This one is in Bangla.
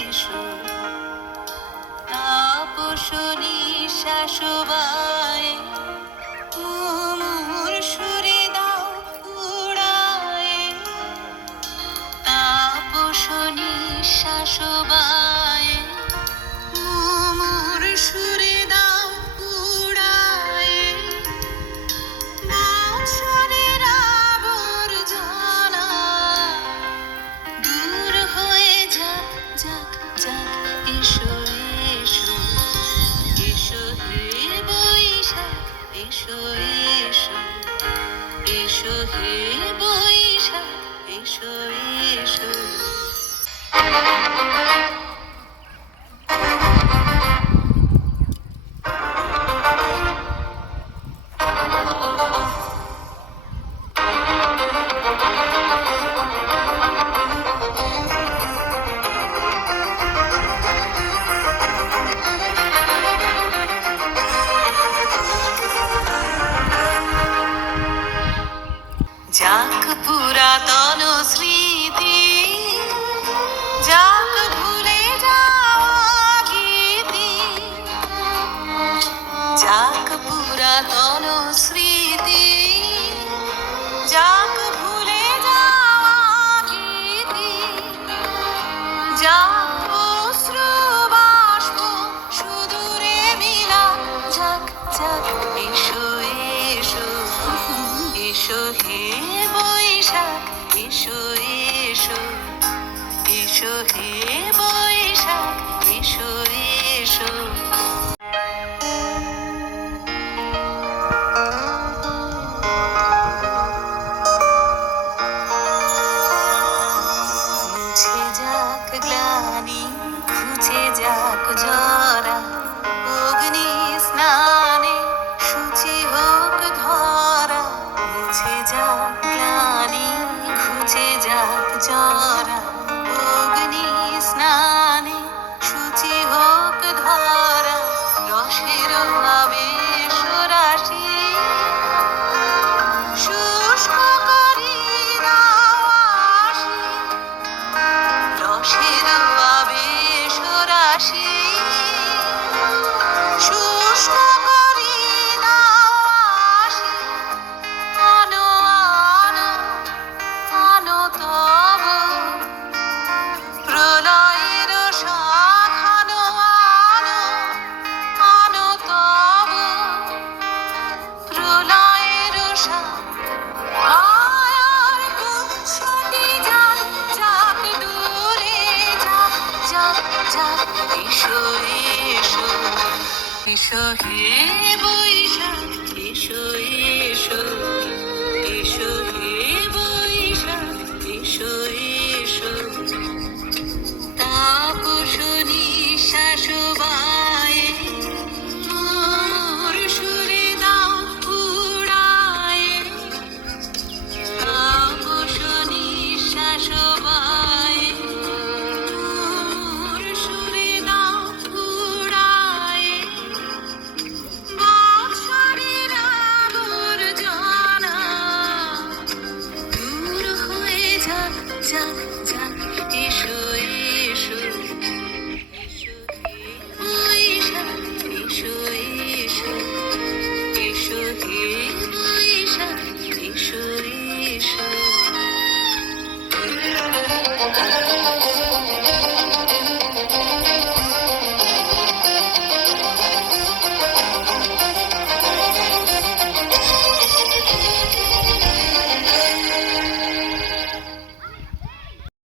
এসো তাপস নিঃশ্বাসবায় তুমুর সুরে দাও উড়ায় তাপস নিঃশ্বাসবায় তুমুর সুরে দাও উড়ায় বৎসরের আবর্জনা দূর হয়ে যাক যাক যাক এসো এসো এসো হে বৈশাখ এসো এসো এসো হে বৈশাখ এসো এসো যাক পুরাতন স্মৃতি যাক ভুলে যাওয়া গীতি যাক পুরাতন স্মৃতি যাক ভুলে যাওয়া গীতি যাক অশ্রু বাষ্প সুদূরে মিলা যাক যাক এসো এসো এসো হে বৈশাখ এসো এসো এসো হে বৈশাখ এসো এসো মুছে যাক গ্লানি ঘুচে যাক জরা অগ্নি স্নানে শুচি হোক ধরা মুছে যাক গ্লানি ঘুচে যাক জরা অগ্নি স্নানে শুচি হোক ধরা রসের আবেশ রাশি শুষ্ক করি দাও আসি রসের আবেশ রাশি শুষ্ক করি দাও আসি আনো আনো আনো তব প্রলয়ের শাখানো আনো আনো তব প্রলয়ের শাখ আয়ার গুচ্ছটি যাক যাক দূরে যাক যাক যাক এসো এসো এসো হে বৈশাখ এসো এসো এসো হে বৈশাখ এসো এসো তাপস নিঃশ্বাস